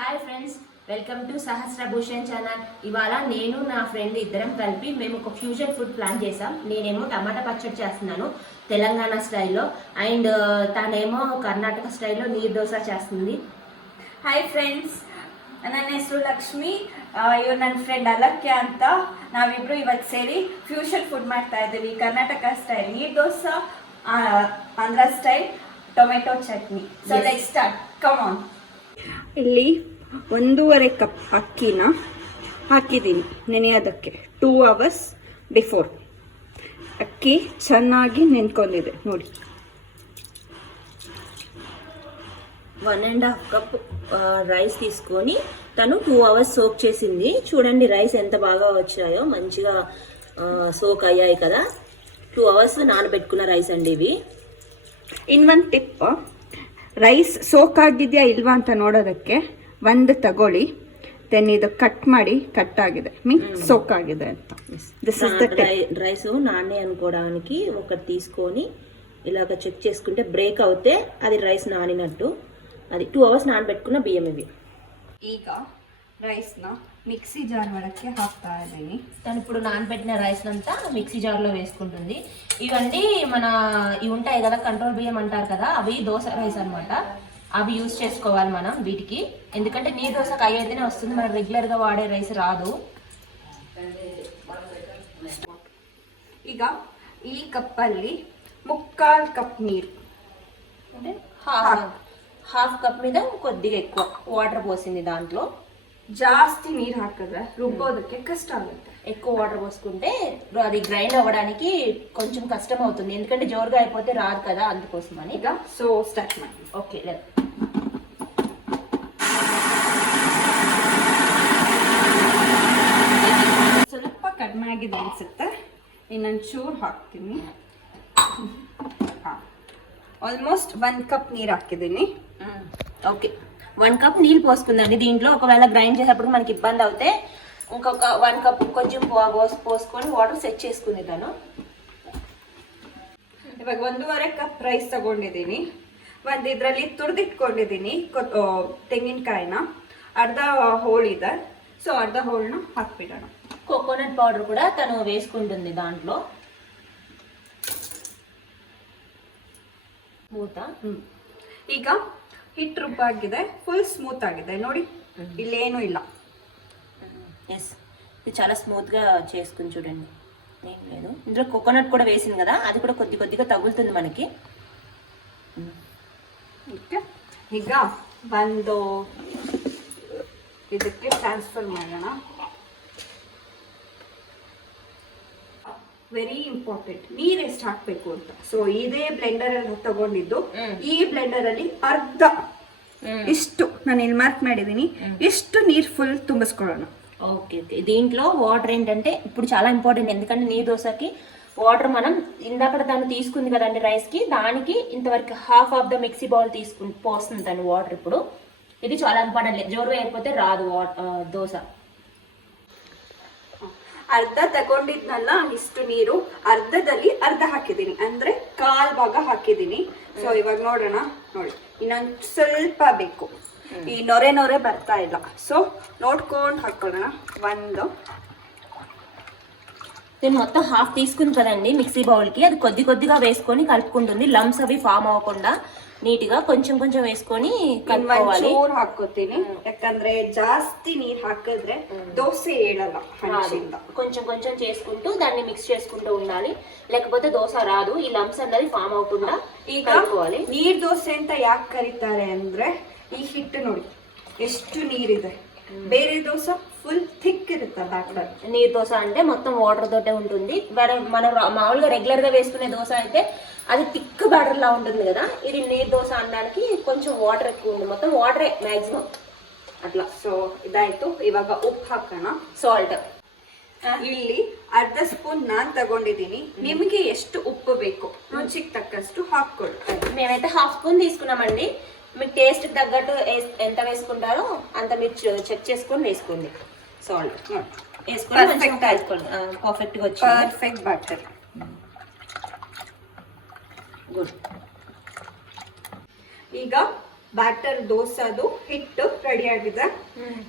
Hi friends, welcome to Sahasrabhushan channel. ఇవాళ నేను నా ఫ్రెండ్ ఇద్దరం కలిపి మేము ఒక ఫ్యూజన్ ఫుడ్ ప్లాన్ చేసాం. నేనేమో టమాటా పచ్చడి చేస్తున్నాను తెలంగాణ స్టైల్లో, అండ్ తనేమో కర్ణాటక స్టైల్లో ನೀರು ದೋಸೆ చేస్తుంది. ಹಾಯ್ ಫ್ರೆಂಡ್ಸ್, ನನ್ನ ಹೆಸರು ಲಕ್ಷ್ಮಿ. ಇವ್ರು ನನ್ನ ಫ್ರೆಂಡ್ ಅಲಕ್ಯ ಅಂತ. ನಾವಿಬ್ರು ಇವತ್ತು ಸೇರಿ ಫ್ಯೂಷನ್ ಫುಡ್ ಮಾಡ್ತಾ ಇದ್ದೀವಿ. ಕರ್ನಾಟಕ ಸ್ಟೈಲ್ ನೀರು dosa, Andhra style tomato chutney. So let's start, come on. ಇಲ್ಲಿ 1.5 ಕಪ್ ಅಕ್ಕಿನ ಹಾಕಿದ್ದೀನಿ ನೆನೆಯೋದಕ್ಕೆ 2 hours ಬಿಫೋರ್. ಅಕ್ಕಿ ಚೆನ್ನಾಗಿ ನೆನ್ಕೊಂಡಿದೆ ನೋಡಿ. 1.5 కప్ రైస్ తీసుకొని తను 2 hours సోక్ చేసింది. చూడండి రైస్ ఎంత బాగా వచ్చాయో, మంచిగా సోక్ అయ్యాయి కదా. 2 hours నానబెట్టుకున్న రైస్ అండి ఇవి. ಇನ್ನೊಂದು ಟಿಪ್, ರೈಸ್ ಸೋಕ್ ಆಗಿದೆಯಾ ಇಲ್ವಾ ಅಂತ ನೋಡೋದಕ್ಕೆ ಒಂದು ತಗೊಳ್ಳಿ, ದೆನ್ ಇದು ಕಟ್ ಮಾಡಿ, ಕಟ್ ಆಗಿದೆ ಮೀನ್ಸ್ ಸೋಕ್ ಆಗಿದೆ ಅಂತ. ದಿಸ್ ಇಸ್ ದ రైస్ నానే అనుకోవడానికి ఒకటి తీసుకొని ఇలాగ చెక్ చేసుకుంటే బ్రేక్ అవుతే అది రైస్ నానినట్టు. అది 2 hours నానబెట్టుకున్న బియ్యం ఇవి. ಈಗ ರೈಸ್ನ ಮಿಕ್ಸಿ ಜಾರ್ ಒಳಕ್ಕೆ ಹಾಕ್ತಾ ಇದ್ದೀನಿ. తను ఇప్పుడు నానబెట్టిన రైస్ అంతా మిక్సీ జార్లో వేసుకుంటుంది. ఇవన్నీ మన ఇవి ఉంటాయి కదా, కంట్రోల్ బియ్యం అంటారు కదా, అవి దోశ రైస్ అనమాట. అవి యూజ్ చేసుకోవాలి మనం వీటికి, ఎందుకంటే నీరు దోశకు అయ్యేదినే వస్తుంది, మనం రెగ్యులర్గా వాడే రైస్ రాదు. ಈಗ ಈ ಕಪ್ಪಲ್ಲಿ 3/4 ಕಪ್ ನೀರು, అంటే హాఫ్ కప్ మీద కొద్దిగా ఎక్కువ వాటర్ పోసింది. దాంట్లో ಜಾಸ್ತಿ ನೀರು ಹಾಕಿದ್ರೆ ರುಬ್ಬೋದಕ್ಕೆ ಕಷ್ಟ ಆಗುತ್ತೆ. ఎక్కువ వాటర్ పోసుకుంటే అది గ్రైండ్ అవ్వడానికి కొంచెం కష్టం అవుతుంది, ఎందుకంటే జోరుగా అయిపోతే రాదు కదా, అందుకోసమని. ಈಗ ಸೊ ಸ್ಟಾರ್ಟ್ ಮಾಡಿ. ఓకే, లేదు ಸ್ವಲ್ಪ ಕಡಿಮೆ ಆಗಿದೆ ಅನಿಸುತ್ತೆ, ಇನ್ನೊಂದು ಚೂರು ಹಾಕ್ತೀನಿ. ಆಲ್ಮೋಸ್ಟ್ 1 ಕಪ್ ನೀರು ಹಾಕಿದ್ದೀನಿ. ఓకే, 1 కప్ నీళ్ళు పోసుకుందండి. దీంట్లో ఒకవేళ గ్రైండ్ చేసేటప్పుడు మనకి ఇబ్బంది అవుతే ఇంకొక 1 కప్ కొంచెం పోసుకొని వాటర్ సెట్ చేసుకుంది తను. ಇವಾಗ 1.5 ಕಪ್ ರೈಸ್ ತಗೊಂಡಿದ್ದೀನಿ. ಒಂದು ಇದರಲ್ಲಿ ತುರಿದಿಟ್ಕೊಂಡಿದ್ದೀನಿ ತೆಂಗಿನಕಾಯಿನ, ಅರ್ಧ ಹೋಳಿದೆ. ಸೊ ಅರ್ಧ ಹೋಳನ್ನ ಹಾಕ್ಬಿಡೋಣ. కోకోనట్ పౌడర్ కూడా తను వేసుకుంటుంది దాంట్లో. ಮೂತ ಈಗ ಹಿಟ್ಟು ರುಬ್ಬಾಗಿದೆ, ಫುಲ್ ಸ್ಮೂತ್ ಆಗಿದೆ ನೋಡಿ, ಇಲ್ಲೇನೂ ಇಲ್ಲ. ఎస్, ఇది చాలా స్మూత్గా చేసుకుని చూడండి, ఏం లేదు. ఇందులో కోకోనట్ కూడా వేసింది కదా, అది కూడా కొద్ది కొద్దిగా తగులుతుంది మనకి. ಓಕೆ, ಈಗ ಒಂದು ಇದಕ್ಕೆ ಟ್ರಾನ್ಸ್ಫರ್ ಮಾಡೋಣ. ವೆರಿ ಇಂಪಾರ್ಟೆಂಟ್, ನೀರು ಎಷ್ಟು ಹಾಕಬೇಕು ಅಂತ. ಸೊ ಇದೇ ಬ್ಲೆಂಡರ್ ಅಲ್ಲಿ ತಗೊಂಡಿದ್ದು, ಈ ಬ್ಲೆಂಡರ್ ಅಲ್ಲಿ ಅರ್ಧ ಇಷ್ಟು ನಾನು ಇಲ್ಲಿ ಮಾರ್ಕ್ ಮಾಡಿದ್ದೀನಿ, ಇಷ್ಟು ನೀರು ಫುಲ್ ತುಂಬಿಸ್ಕೊಳ್ಳೋಣ. ఓకే ఓకే, దీంట్లో వాటర్ ఏంటంటే ఇప్పుడు చాలా ఇంపార్టెంట్, ఎందుకంటే నీరు దోశకి వాటర్ మనం ఇందాక తను తీసుకుంది కదండి రైస్కి, దానికి ఇంతవరకు half of the mixie bowl పోస్తుంది తను వాటర్. ఇప్పుడు ఇది చాలా ఇంపార్టెంట్, జోరుగా అయిపోతే రాదు దోశ. ಅರ್ಧ ತಗೊಂಡಿದ್ನಲ್ಲ ಇಷ್ಟು ನೀರು, ಅರ್ಧದಲ್ಲಿ ಅರ್ಧ ಹಾಕಿದ್ದೀನಿ, ಅಂದ್ರೆ 1/4 ಭಾಗ ಹಾಕಿದ್ದೀನಿ. ಸೊ ಇವಾಗ ನೋಡೋಣ, ನೋಡಿ ಇನ್ನೊಂದು ಸ್ವಲ್ಪ ಬೇಕು, ಈ ನೊರೆ ನೊರೆ ಬರ್ತಾ ಇಲ್ಲ. ಸೊ ನೋಡ್ಕೊಂಡು ಹಾಕೊಳ್ಳೋಣ. నేను మొత్తం హాఫ్ తీసుకుంది కదండి మిక్సీ బౌల్కి, అది కొద్ది కొద్దిగా వేసుకొని కలుపుకుంటుంది, లమ్స్ అవి ఫామ్ అవ్వకుండా నీట్గా కొంచెం కొంచెం వేసుకొని కలుపుకోవాలి. ಹಾಕೋತೀನಿ, ಯಾಕಂದ್ರೆ ಜಾಸ್ತಿ ನೀರು ಹಾಕಿದ್ರೆ ದೋಸೆ ಹೇಳಲ್ಲ. కొంచెం కొంచెం చేసుకుంటూ దాన్ని మిక్స్ చేసుకుంటూ ఉండాలి, లేకపోతే దోశ రాదు. ఈ లమ్స్ అన్నది ఫామ్ అవ్వకుండా ಈಗ కలుపుకోవాలి. ನೀರ್ ದೋಸೆ ಅಂತ ಯಾಕೆ ಕರೀತಾರೆ ಅಂದ್ರೆ, ಈ ಹಿಟ್ಟು ನೋಡಿ ಎಷ್ಟು ನೀರಿದೆ. ಬೇರೆ ದೋಸೆ ఫుల్ థిక్ ఇరుతా బ్యాటర్. నీరు దోశ అంటే మొత్తం వాటర్ తోటే ఉంటుంది. మనం మామూలుగా రెగ్యులర్ గా వేసుకునే దోశ అయితే అది థిక్ బ్యాటర్ లా ఉంటుంది కదా, ఇది నీరు దోశ అనడానికి కొంచెం వాటర్ ఎక్కువ ఉంది, మొత్తం వాటరే మ్యాక్సిమం అట్లా. ಸೊ ಇದಾಯ್ತು. ಇವಾಗ ಉಪ್ಪು ಹಾಕೋಣ, ಸಾಲ್ಟ್. ಇಲ್ಲಿ ಅರ್ಧ ಸ್ಪೂನ್ ನಾನ್ ತಗೊಂಡಿದ್ದೀನಿ. ನಿಮಗೆ ಎಷ್ಟು ಉಪ್ಪು ಬೇಕು ರುಚಿಗೆ ತಕ್ಕಷ್ಟು ಹಾಕೊಳ್ಳಿ. మేమైతే హాఫ్ స్పూన్ తీసుకున్నామండి, మీకు టేస్ట్ తగ్గట్టు ఎంత వేసుకుంటారో అంత మీరు చెక్ చేసుకొని వేసుకోండి. సాల్ట్ వేసుకొని మంచిగా కలుపుకోండి, పర్ఫెక్ట్గా వచ్చింది. Perfect butter, good. ಈಗ ಬ್ಯಾಟರ್ ದೋಸೆದು ಹಿಟ್ಟು ರೆಡಿ ಆಗಿದೆ.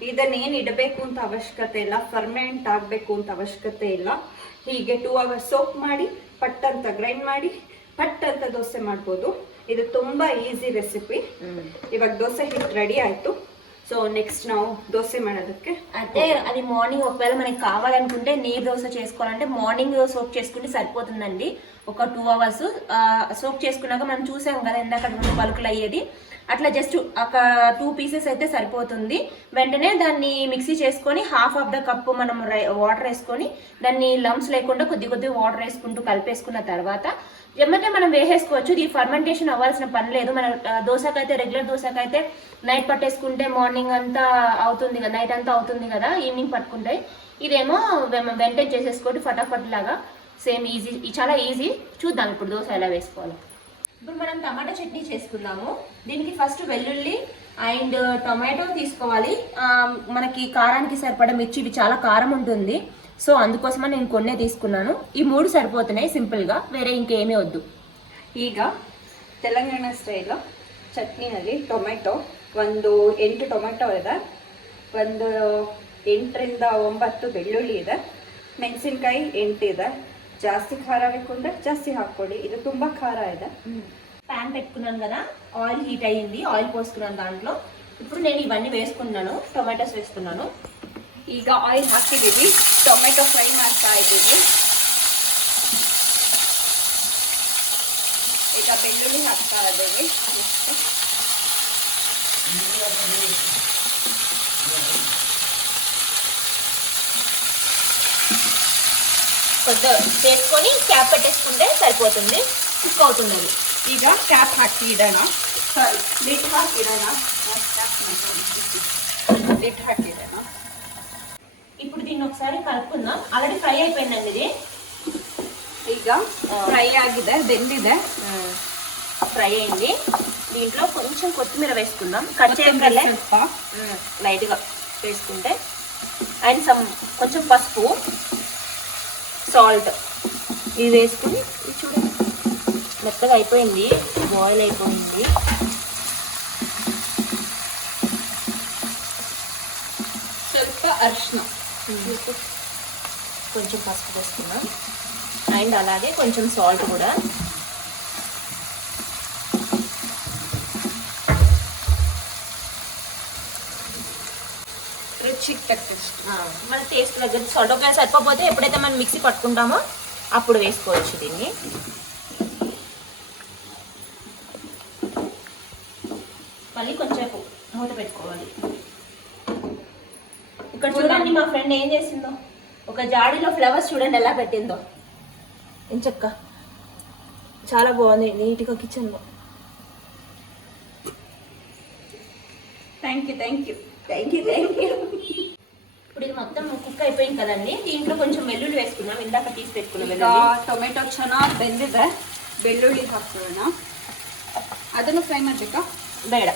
ಇದನ್ನೇನು ಇಡಬೇಕು ಅಂತ ಅವಶ್ಯಕತೆ ಇಲ್ಲ, ಫರ್ಮೆಂಟ್ ಆಗಬೇಕು ಅಂತ ಅವಶ್ಯಕತೆ ಇಲ್ಲ. ಹೀಗೆ 2 hours ಸೋಕ್ ಮಾಡಿ ಪಟ್ ಅಂತ ಗ್ರೈಂಡ್ ಮಾಡಿ ಪಟ್ ಅಂತ ದೋಸೆ ಮಾಡ್ಬೋದು. ಇದು ತುಂಬಾ ಈಸಿ ರೆಸಿಪಿ. ಇವಾಗ దోస ಹಿಟ್ಟು రెడీ ఆయిತು. సో నెక్స్ట్ ನಾವು దోస ಮಾಡೋದಕ್ಕೆ అంటే అది మార్నింగ్ ఒకవేళ మనకి కావాలనుకుంటే నీరు దోశ చేసుకోవాలంటే మార్నింగ్ సోక్ చేసుకుంటే సరిపోతుందండి. ఒక 2 hours సోక్ చేసుకున్నాక మనం చూసాం కదా ఇందాక 2 పలుకులు అయ్యేది, అట్లా జస్ట్ ఒక 2 pieces అయితే సరిపోతుంది. వెంటనే దాన్ని మిక్సీ చేసుకొని హాఫ్ ఆఫ్ ద కప్ మనం వాటర్ వేసుకొని దాన్ని లంప్స్ లేకుండా కొద్ది కొద్ది వాటర్ వేసుకుంటూ కలిపేసుకున్న తర్వాత ఎమ్మటే మనం వేసేసుకోవచ్చు. ఇది ఫర్మెంటేషన్ అవ్వాల్సిన పని లేదు. మన దోశకైతే రెగ్యులర్ దోశకైతే నైట్ పట్టేసుకుంటే మార్నింగ్ అంతా అవుతుంది కదా, నైట్ అంతా అవుతుంది కదా, ఈవినింగ్ పట్టుకుంటే. ఇదేమో వెంటనే చేసేసుకోండి ఫటాఫట్ లాగా. సేమ్ ఈజీ, చాలా ఈజీ. చూద్దాం ఇప్పుడు దోశ ఎలా వేసుకోవాలి. ఇప్పుడు మనం టమాటా చట్నీ చేసుకుందాము. దీనికి ఫస్ట్ వెల్లుల్లి అండ్ టొమాటో తీసుకోవాలి. మనకి కారానికి సరిపడా మిర్చి, ఇవి చాలా కారం ఉంటుంది, సో అందుకోసమని నేను కొన్నే తీసుకున్నాను. ఈ 3 సరిపోతున్నాయి సింపుల్గా, వేరే ఇంకేమీ వద్దు. ಈಗ ತೆಲಂಗಾಣ ಸ್ಟೈಲ್ ಚಟ್ನಿನಲ್ಲಿ ಟೊಮೆಟೊ ಒಂದು 8 ಟೊಮೆಟೊ ಇದೆ, ಒಂದು 8ರಿಂದ 9 ಬೆಳ್ಳುಳ್ಳಿ ಇದೆ, ಮೆಣಸಿನ್ಕಾಯಿ 8 ಇದೆ. ಜಾಸ್ತಿ ಖಾರ ಬೇಕಂದ್ರೆ ಜಾಸ್ತಿ ಹಾಕ್ಕೊಳ್ಳಿ, ಇದು ತುಂಬ ಖಾರ ಇದೆ. ప్యాన్ పెట్టుకున్నాను కదా, ఆయిల్ హీట్ అయ్యింది, ఆయిల్ పోసుకున్నాను దాంట్లో. ఇప్పుడు నేను ఇవన్నీ వేసుకున్నాను, టొమాటోస్ వేసుకున్నాను. ಈಗ ಆಯಿಲ್ ಹಾಕಿದ್ದೀವಿ, ಟೊಮೆಟೊ ಫ್ರೈ ಮಾಡ್ತಾ ಇದ್ದೀವಿ. ಈಗ ಬೆಳ್ಳುಳ್ಳಿ ಹಾಕ್ತಾ ಇದ್ದೀವಿ. కొద్దిగా చేసుకొని క్యాప్ పెట్టేసుకుంటే సరిపోతుంది, కుక్ అవుతుంది అది. ಈಗ ಕ್ಯಾಪ್ ಹಾಕಿ ಇಡೋಣ, ಸಾರಿ ಲಿಡ್ ಹಾಕಿಡೋಣ, ಲಿಡ್ ಹಾಕಿಡೋಣ. ఇప్పుడు దీన్ని ఒకసారి కలుపుకుందాం. ఆల్రెడీ ఫ్రై అయిపోయిందండి ఇది. ಈಗ ಫ್ರೈ ಆಗಿದೆ, ಬೆಂದಿದೆ, ఫ్రై అయింది. దీంట్లో కొంచెం కొత్తిమీర వేసుకుందాం. కట్ చేయగలే ಸ್ವಲ್ಪ లైట్గా వేసుకుంటే, అండ్ కొంచెం పసుపు, సాల్ట్ ఇది వేసుకుని చూడండి మెత్తగా అయిపోయింది, బాయిల్ అయిపోయింది. ಸ್ವಲ್ಪ ಅರಿಶಿನ, కొంచెం పసుపు వేసుకున్నాం, అండ్ అలాగే కొంచెం సాల్ట్ కూడా. రుచికి తగ్గట్టు మన టేస్ట్ దగ్గర సాల్ట్ ఒకవేళ సరిపోతే ఎప్పుడైతే మనం మిక్సీ పట్టుకుంటామో అప్పుడు వేసుకోవచ్చు దీన్ని. మళ్ళీ కొంచెం మూత పెట్టుకోవాలి. ఇక్కడ చూడండి మా ఫ్రెండ్ ఏం చేసిందో, ఒక జాడీలో ఫ్లవర్స్ చూడండి ఎలా పెట్టిందో, ఎంచక్క చాలా బాగుంది నీట్గా కిచెన్లో. Thank you thank you. ఇప్పుడు ఇది మొత్తం కుక్ అయిపోయింది కదండి. దీంట్లో కొంచెం వెల్లుల్లి వేసుకున్నాం, ఇందాక తీసి పెట్టుకున్నాం ಈಗ వెల్లుల్లి. ಟೊಮೆಟೊ ಚೆನ್ನಾಗಿ ಬೆಂದಿದೆ, ಬೆಳ್ಳುಳ್ಳಿ ಹಾಕೋಣ. ಅದನ್ನು ಫ್ರೈ ಮಾಡಬೇಕಾ? ಬೇಡ,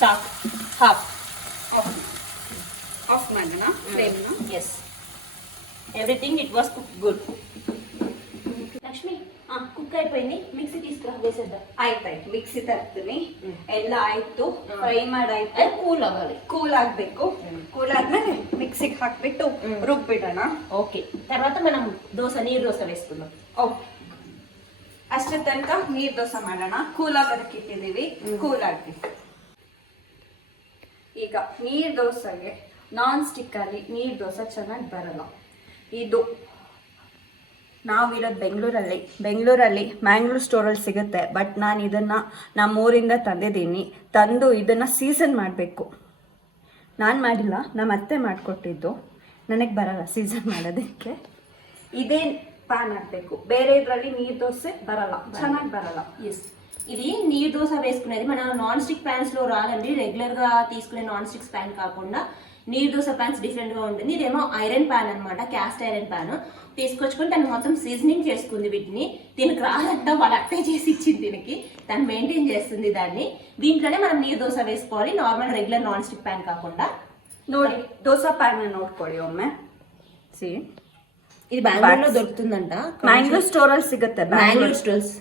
ಸಾಕು, ಹಾಫ್ ಆಫ್ ಮಾಡೋಣ ಫ್ಲೇಮ್ನ. Yes, everything it was cook good. Lakshmi cook అయిపోయింది, మిక్సీ తీసుకురా వేసేద్దాం. ಆಯ್ತಾಯ್ತು, ಮಿಕ್ಸಿ ತರ್ತೀನಿ. ಎಲ್ಲ ಆಯ್ತು, ಫ್ರೈ ಮಾಡಾಯ್ತು. అది కూల్ అవ్వాలి, ಕೂಲ್ ಆಗ್ಬೇಕು. ಕೂಲ್ ಆದ್ಮೇಲೆ ಮಿಕ್ಸಿಗೆ ಹಾಕ್ಬಿಟ್ಟು ರುಬ್ಬಿಡೋಣ. ఓకే, తర్వాత మనం నీరు దోశ వేసుకుందాం. ಓಕೆ, ಅಷ್ಟೇ ತನಕ ನೀರ್ ದೋಸೆ ಮಾಡೋಣ. ಕೂಲ್ ಆಗೋದಕ್ಕೆ ಇಟ್ಟಿದ್ದೀವಿ, ಕೂಲ್ ಆಗಲಿ. ಈಗ ನೀರ್ ದೋಸೆಗೆ ನಾನ್ ಸ್ಟಿಕ್ ಅಲ್ಲಿ ನೀರ್ ದೋಸೆ ಚೆನ್ನಾಗಿ ಬರಲ್ಲ. ಇದು ನಾವಿರೋದು ಬೆಂಗಳೂರಲ್ಲಿ ಮ್ಯಾಂಗ್ಳೂರ್ ಸ್ಟೋರಲ್ಲಿ ಸಿಗುತ್ತೆ. ಬಟ್ ನಾನು ಇದನ್ನು ನಮ್ಮೂರಿಂದ ತಂದಿದ್ದೀನಿ. ತಂದು ಇದನ್ನು ಸೀಸನ್ ಮಾಡಬೇಕು. ನಾನು ಮಾಡಿಲ್ಲ, ನಮ್ಮ ಅತ್ತೆ ಮಾಡಿಕೊಟ್ಟಿದ್ದು, ನನಗೆ ಬರಲ್ಲ ಸೀಸನ್ ಮಾಡೋದಕ್ಕೆ. ಇದೇ ಪ್ಯಾನ್ ಹಾಕಬೇಕು, ಬೇರೆ ಇದರಲ್ಲಿ ನೀರು ದೋಸೆ ಬರಲ್ಲ, ಚೆನ್ನಾಗಿ ಬರಲ್ಲ. ఎస్, ఇది నీరు దోశ వేసుకునేది మన నాన్ స్టిక్ ప్యాన్స్ లో రాదండి. రెగ్యులర్ గా తీసుకునే నాన్ స్టిక్స్ ప్యాన్ కాకుండా నీరు దోశ ప్యాన్స్ డిఫరెంట్ గా ఉంటుంది. ఇదేమో ఐరన్ ప్యాన్ అనమాట, క్యాస్ట్ ఐరన్ ప్యాన్. తీసుకొచ్చుకొని తను మొత్తం సీజనింగ్ చేసుకుంది వీటిని. దీనికి రాదంతా వాళ్ళ అట్టే చేసి ఇచ్చింది దీనికి, తను మెయింటైన్ చేస్తుంది దాన్ని. దీంట్లోనే మనం నీరు దోశ వేసుకోవాలి, normal regular non stick pan కాకుండా. ನೋಡಿ, దోశ ಪ್ಯಾನ್ ನೋಡ್ಕೊಳ್ಳಿ ಒಮ್ಮೆ. ఇది బెంగళూరులో దొరుకుతుందంట, ಮ್ಯಾಂಗ್ಳೂರ್ ಸ್ಟೋರಲ್ಲಿ ಸಿಗುತ್ತೆ. Bengaluru stores.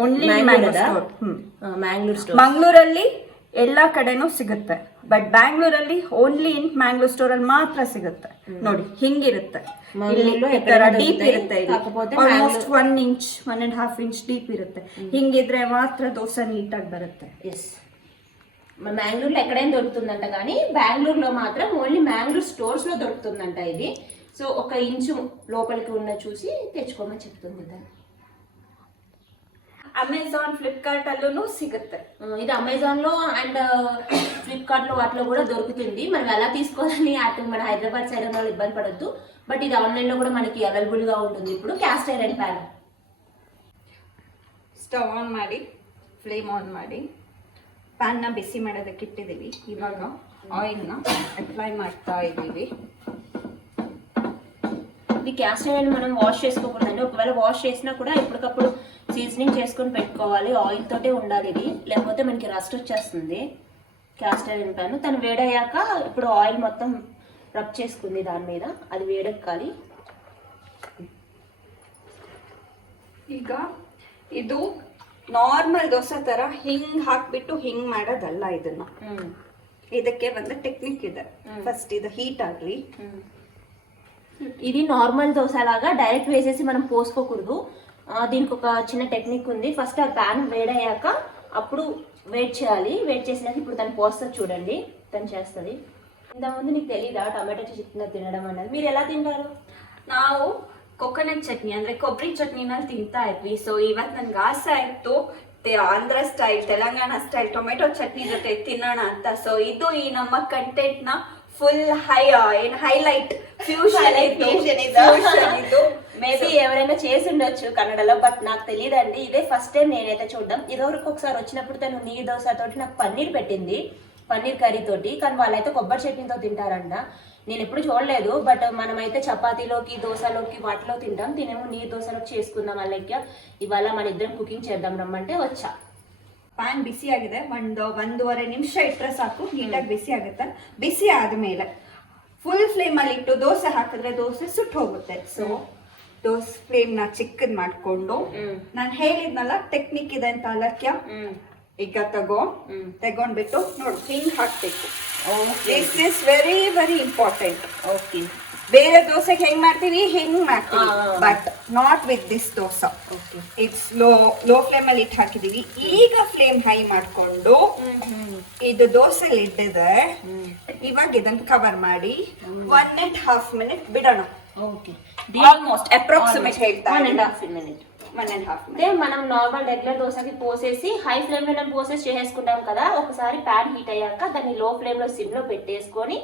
Only Mangalore store. ಮಂಗಳೂರಲ್ಲಿ ಎಲ್ಲ ಕಡೆನೂ ಸಿಗುತ್ತೆ, ಬಟ್ ಬ್ಯಾಂಗ್ಳೂರಲ್ಲಿ ಓನ್ಲಿ ಇನ್ ಮ್ಯಾಂಗ್ಳೂರ್ ಸ್ಟೋರ್ ಅಲ್ಲಿ ಮಾತ್ರ ಸಿಗುತ್ತೆ. ನೋಡಿ ಹಿಂಗಿರುತ್ತೆ, ಇಲ್ಲಿ ಈ ತರ ಡೀಪ್ ಇರುತ್ತೆ, ಆಲ್ಮೋಸ್ಟ್ 1 ಇಂಚ್ 1.5 ಇಂಚ್ ಡೀಪ್ ಇರುತ್ತೆ. ಹಿಂಗಿದ್ರೆ ಮಾತ್ರ ದೋಸೆ ನೀಟಾಗಿ ಬರುತ್ತೆ. ఎస్ మ్యాంగ్లూర్లో ఎక్కడైనా దొరుకుతుందంట, కానీ బెంగళూరులో మాత్రం ఓన్లీ మ్యాంగ్లూర్ స్టోర్స్ లో దొరుకుతుందంట ఇది. సో 1 ఇంచు లోపలికి ఉన్న చూసి తెచ్చుకోమని చెప్తుంది దాన్ని. ಅಮೆಝಾನ್ ಫ್ಲಿಪ್ಕಾರ್ಟ್ ಅಲ್ಲೂ ಸಿಗುತ್ತೆ. ఇది అమెజాన్ లో అండ్ ఫ్లిప్కార్ట్ లో వాటిలో కూడా దొరుకుతుంది. మనం ఎలా తీసుకోవాలని అటు మన హైదరాబాద్ సైడ్ ఉన్న వాళ్ళు ఇబ్బంది పడద్దు, బట్ ఇది ఆన్లైన్ లో కూడా మనకి అవైలబుల్ గా ఉంటుంది. ఇప్పుడు cast iron pan stove on ಮಾಡಿ, ಫ್ಲೇಮ್ ಆನ್ ಮಾಡಿ, ಪ್ಯಾನ್ನ ಬಿಸಿ ಮಾಡೋದಕ್ಕೆ ಇಟ್ಟಿದ್ದೀವಿ. ಇವಾಗ ಆಯಿಲ್ನ ಅಪ್ಲೈ ಮಾಡ್ತಾ ಇದ್ದೀವಿ. ఇది క్యాస్ట్ ఐరన్ మనం వాష్ చేసుకోకూడదండి. ఒకవేళ వాష్ చేసినా కూడా ఎప్పటికప్పుడు సీజనింగ్ చేసుకొని పెట్టుకోవాలి. ఆయిల్ తోటే ఉండాలి ఇది, లేకపోతే మనకి రస్ట్ వచ్చేస్తుంది. క్యాస్ట్ ఐరన్ ప్యాన్ తను వేడయ్యాక ఇప్పుడు ఆయిల్ మొత్తం రబ్ చేసుకుంది దాని మీద, అది వేడెక్కాలి. ಈಗ ಇದು ನಾರ್ಮಲ್ ದೋಸೆ ತರ ಹಿಂಗ್ ಹಾಕ್ಬಿಟ್ಟು ಹಿಂಗ್ ಮಾಡೋದಲ್ಲ. ಇದನ್ನ ಇದಕ್ಕೆ ಒಂದು ಟೆಕ್ನಿಕ್ ಇದೆ. ಫಸ್ಟ್ ಇದು ಹೀಟ್ ಆಗ್ಲಿ. ఇది నార్మల్ దోశ లాగా డైరెక్ట్ వేసేసి మనం పోసుకోకూడదు. దీనికి ఒక చిన్న టెక్నిక్ ఉంది. ఫస్ట్ ఆ ప్యాన్ వేడయ్యాక అప్పుడు వెయిట్ చేయాలి. వెయిట్ చేసినాక ఇప్పుడు తను పోస్తుంది చూడండి, తను చేస్తుంది. ఇంతకుముందు నీకు తెలీదా టమాటో చట్నీ తినడం అన్నది? మీరు ఎలా తింటారు? ನಾವು ಕೊಕೊನಟ್ ಚಟ್ನಿ ಅಂದ್ರೆ ಕೊಬ್ಬರಿ ಚಟ್ನಿನಲ್ಲಿ ತಿಂತಾ ಇದ್ವಿ. ಸೊ ಇವತ್ತು ನನ್ಗೆ ಆಸೆ ಆಯ್ತು Andhra style, Telangana style tomato chutney ಜೊತೆ ತಿನ್ನೋಣ ಅಂತ. ಸೊ ಇದು ಈ ನಮ್ಮ ಕಂಟೆಂಟ್ ನ ಫುಲ್ హైలైట్ ఫ్యూషన్ ఇది. మేబీ ఎవరైనా చేసి ఉండొచ్చు కన్నడలో, బట్ నాకు తెలియదండి. ఇదే ఫస్ట్ టైం నేనైతే చూడడం. ఇదివరకు ఒకసారి వచ్చినప్పుడు తను నీరు దోశ తోటి నాకు పన్నీర్ పెట్టింది, పన్నీర్ కర్రీ తోటి. కానీ వాళ్ళైతే కొబ్బరి చట్నీతో తింటారంట. నేను ఎప్పుడు చూడలేదు, బట్ మనమైతే చపాతీలోకి దోశలోకి వాటిలో తింటాం. తినేమో నీరు దోశలోకి చేసుకుందాం వాళ్ళకి. ఇవాళ మన ఇద్దరం కుకింగ్ చేద్దాం రమ్మంటే వచ్చా. ಪ್ಯಾನ್ ಬಿಸಿ ಆಗಿದೆ. 1-1.5 ನಿಮಿಷ ಇಟ್ಟರೆ ಸಾಕು, ನೀಟಾಗಿ ಬಿಸಿ ಆಗುತ್ತೆ. ಬಿಸಿ ಆದ್ಮೇಲೆ ಫುಲ್ ಫ್ಲೇಮ್ ಅಲ್ಲಿ ಇಟ್ಟು ದೋಸೆ ಹಾಕಿದ್ರೆ ದೋಸೆ ಸುಟ್ಟು ಹೋಗುತ್ತೆ. ಸೊ ದೋಸೆ ಫ್ಲೇಮ್ ನ ಚಿಕ್ಕದ್ ಮಾಡ್ಕೊಂಡು, ನಾನು ಹೇಳಿದ್ನಲ್ಲ ಟೆಕ್ನಿಕ್ ಇದೆ ಅಂತ ಅಲಕ್ಯ, ಈಗ ತಗೊಂಡ್ಬಿಟ್ಟು ನೋಡು ಹಿಂಗ್ ಹಾಕ್ಬೇಕು. This is very very important. Okay, ಬೇರೆ ದೋಸೆಗೆ ಹೆಂಗ್ ಮಾಡ್ತೀವಿ ಹಿಂಗ್ ಮಾಡ್ತೀವಿ, but not with this dosa. It's low flame ಅಲ್ಲಿ ಇಟ್ಟು ಹಾಕಿದೀವಿ. ಈಗ ಫ್ಲೇಮ್ ಹೈ ಮಾಡ್ಕೊಂಡು ಇದು ದೋಸೆ ಇಟ್ಟಿದೆ. ಇವಾಗ ಇದನ್ನ ಕವರ್ ಮಾಡಿ 1.5 ಮಿನಿಟ್ ಬಿಡೋಣ. ఓకే, ಆಲ್ಮೋಸ್ಟ್ ಅಪ್ರಾಕ್ಸಿಮೇಟ್ ಹೇಳ್ತಾ 1.5 minute. 1.5 అంటే మనం నార్మల్ రెగ్యులర్ దోశకి పోసేసి హై ఫ్లేమ్ లో పోసేసి చేసేసుకుంటాం కదా. ఒకసారి ప్యాన్ హీట్ అయ్యాక దాన్ని లో ఫ్లేమ్ లో సిమ్ లో పెట్టేసుకొని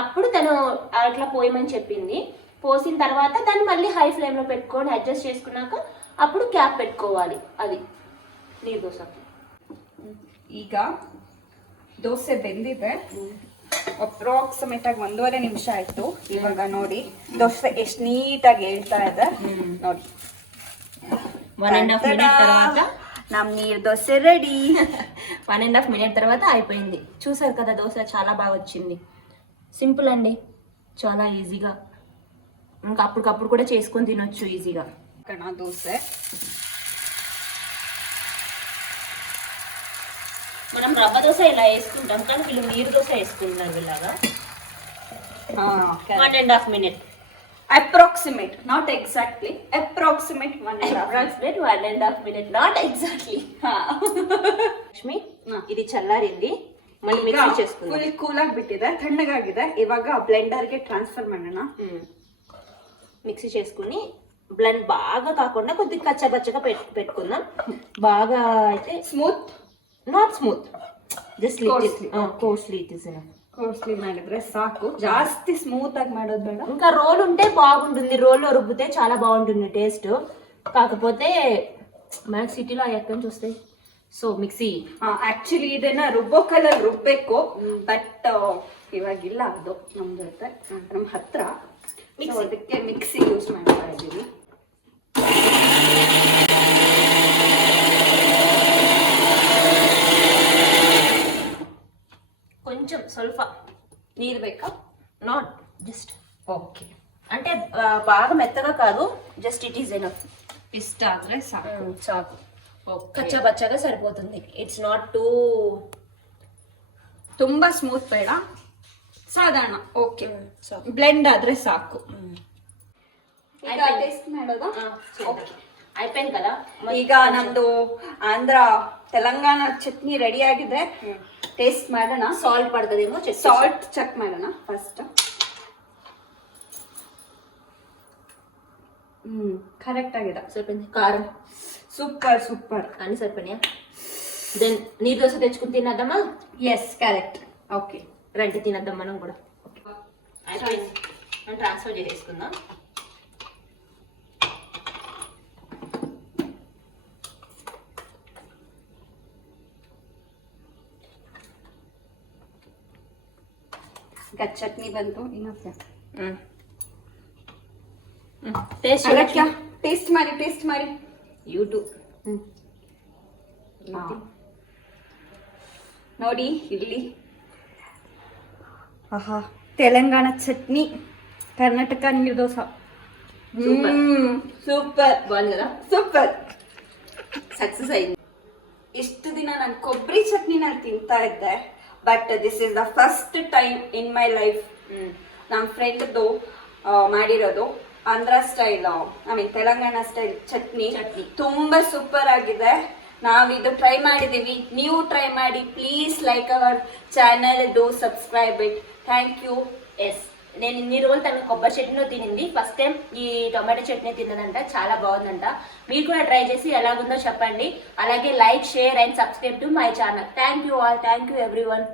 అప్పుడు తను అట్లా పోయమని చెప్పింది. పోసిన తర్వాత దాన్ని మళ్ళీ హై ఫ్లేమ్ లో పెట్టుకొని అడ్జస్ట్ చేసుకున్నాక అప్పుడు క్యాప్ పెట్టుకోవాలి. అది నీరు దోశకి. ಈಗ ದೋಸೆ ಬೆಂದಿದೆ. ಅಪ್ರಾಕ್ಸಿಮೇಟ್ ಆಗಿ 1.5 ನಿಮಿಷ ಆಯ್ತು. ಇವಾಗ ನೋಡಿ ದೋಸೆ ಎಷ್ಟು ನೀಟಾಗಿ ಹೇಳ್ತಾ ಇದೆ ನೋಡಿ. 1.5 minute తర్వాత ನಮ್ಮ ನೀರು దోసೆ రెడీ. 1.5 minute తర్వాత అయిపోయింది. చూసారు కదా, దోశ చాలా బాగా వచ్చింది. సింపుల్ అండి, చాలా ఈజీగా. ఇంకా అప్పటికప్పుడు కూడా చేసుకొని తినొచ్చు ఈజీగా. ಕಣ ದೋಸೆ మనం రవ్వ దోశ ఇలా వేసుకుంటాం, కానీ వీళ్ళు నీరు దోశ వేసుకుంటున్నారు ఇలాగా. 1.5 minute. Approximate, not exactly, approximate 1.5 minute, not exactly. Lakshmi, ఇది చల్లారింది, మళ్ళీ మిక్సీ చేసుకుందాం. ಫುಲ್ ಕೂಲ್ ಆಗಿಬಿಟ್ಟಿದೆ, ತಣ್ಣಗಾಗಿದೆ. ಇವಾಗ ಬ್ಲೆಂಡರ್ಗೆ ಟ್ರಾನ್ಸ್ಫರ್ ಮಾಡೋಣ. మిక్సీ చేసుకుని బ్లెండ్ బాగా కాకుండా కొద్దిగా కచ్చబచ్చగా పెట్టుకుందాం. బాగా అయితే smooth, not smooth, just coarsely it is enough. Coarsely ಮಾಡಿದ್ರೆ ಸಾಕು, ಜಾಸ್ತಿ ಸ್ಮೂತ್ ಆಗಿ ಮಾಡೋದು ಬೇಡ. ఇంకా రోల్ ఉంటే బాగుంటుంది, రోల్లో రుబ్బితే చాలా బాగుంటుంది టేస్ట్. కాకపోతే మనకి సిటీలో ఎక్కడి నుంచి వస్తాయి. ಸೊ ಮಿಕ್ಸಿ ಆಕ್ಚುಲಿ ಇದನ್ನ ರುಬ್ಬೋ ಕಲರ್ ರುಬ್ಬೇಕು, ಬಟ್ ಇವಾಗಿಲ್ಲ ಅದು ನಮ್ಮ ಜೊತೆ, ನಮ್ಮ ಹತ್ರ. ಅದಕ್ಕೆ ಮಿಕ್ಸಿ ಯೂಸ್ ಮಾಡ್ತಾ ಇದ್ದೀವಿ. కొంచెం ಸ್ವಲ್ಪ ನೀರು ಬೇಕಾ? నాట్ జస్ట్ ಓಕೆ, అంటే బాగా మెత్తగా కాదు, జస్ట్ ఇట్ ఈస్ ఎనఫ్. ಇಷ್ಟ ಆದ್ರೆ ಸಾಕು. చాకు ಕಚ್ಚಾ ಬಚ್ಚಾగా సరిపోతుంది. ఇట్స్ నాట్ టూ ತುಂಬಾ ಸ್ಮೂತ್ ಬೇಡ, ಸಾಧಾರಣ ಓಕೆ. సో ಬ್ಲೆಂಡ್ ಆದ್ರೆ ಸಾಕು. ಈಗ ಟೇಸ್ಟ್ ಮಾಡೋದಾ? అయిపోయింది కదా. ಈಗ ನಮ್ದು ಆಂಧ್ರ ತೆಲಂಗಾಣ ಚಟ್ನಿ ರೆಡಿ ಆಗಿದೆ. ಟೇಸ್ಟ್ ಮಾಡೋಣ. సాల్ట్ పడుతుందేమో ಸಾಲ್ಟ್ ಚೆಕ್ ಮಾಡೋಣ ಫಸ್ಟ್. ಕರೆಕ್ಟ್ ಆಗಿದೆ. సరిపోయింది. కారం సూపర్ సూపర్. అన్ని సరిపోయినాయా? దెన్ నీరు దోశ తెచ్చుకుని తినేద్దామా? Yes correct. ఓకే రండి తినేద్దాం మనం కూడా. అయిపోయింది, మనం ట్రాన్స్ఫర్ చేసేసుకుందాం. ಈಗ ಚಟ್ನಿ ಬಂತು. ಇನ್ನೊಂದು ಟೇಸ್ಟ್ ಅಲಕ್ಯ ಟೇಸ್ಟ್ ಮಾಡಿ ಯೂಟ್ಯೂಬ್ ನೋಡಿ ಇಲ್ಲಿ. ಆಹಾ, ತೆಲಂಗಾಣ ಚಟ್ನಿ, ಕರ್ನಾಟಕ ನೀರು ದೋಸೆ. ಸೂಪರ್ బాగుంది కదా. ಸೂಪರ್. సక్సెస్ అయింది. ಇಷ್ಟು ದಿನ ನಾನು ಕೊಬ್ಬರಿ ಚಟ್ನಿನ ತಿಂತಾ ಇದ್ದೆ, but this is the first time in my life ನಮ್ಮ ಫ್ರೆಂಡ್ದು ಮಾಡಿರೋದು Andhra style, I mean Telangana style chutney. ತುಂಬಾ ಸೂಪರ್ ಆಗಿದೆ. ನಾವಿದು ಟ್ರೈ ಮಾಡಿದೀವಿ, ನೀವು ಟ್ರೈ ಮಾಡಿ. Please like our channel, do subscribe it. Thank you. Yes, నేను ఇన్ని రోజులు తను కొబ్బరి చట్నీ తినింది, ఫస్ట్ టైం ఈ టొమాటో చట్నీ తిన్నదంట. చాలా బాగుందంట. మీరు కూడా ట్రై చేసి ఎలాగుందో చెప్పండి. అలాగే like, share and subscribe to my channel. Thank you all. Thank you everyone.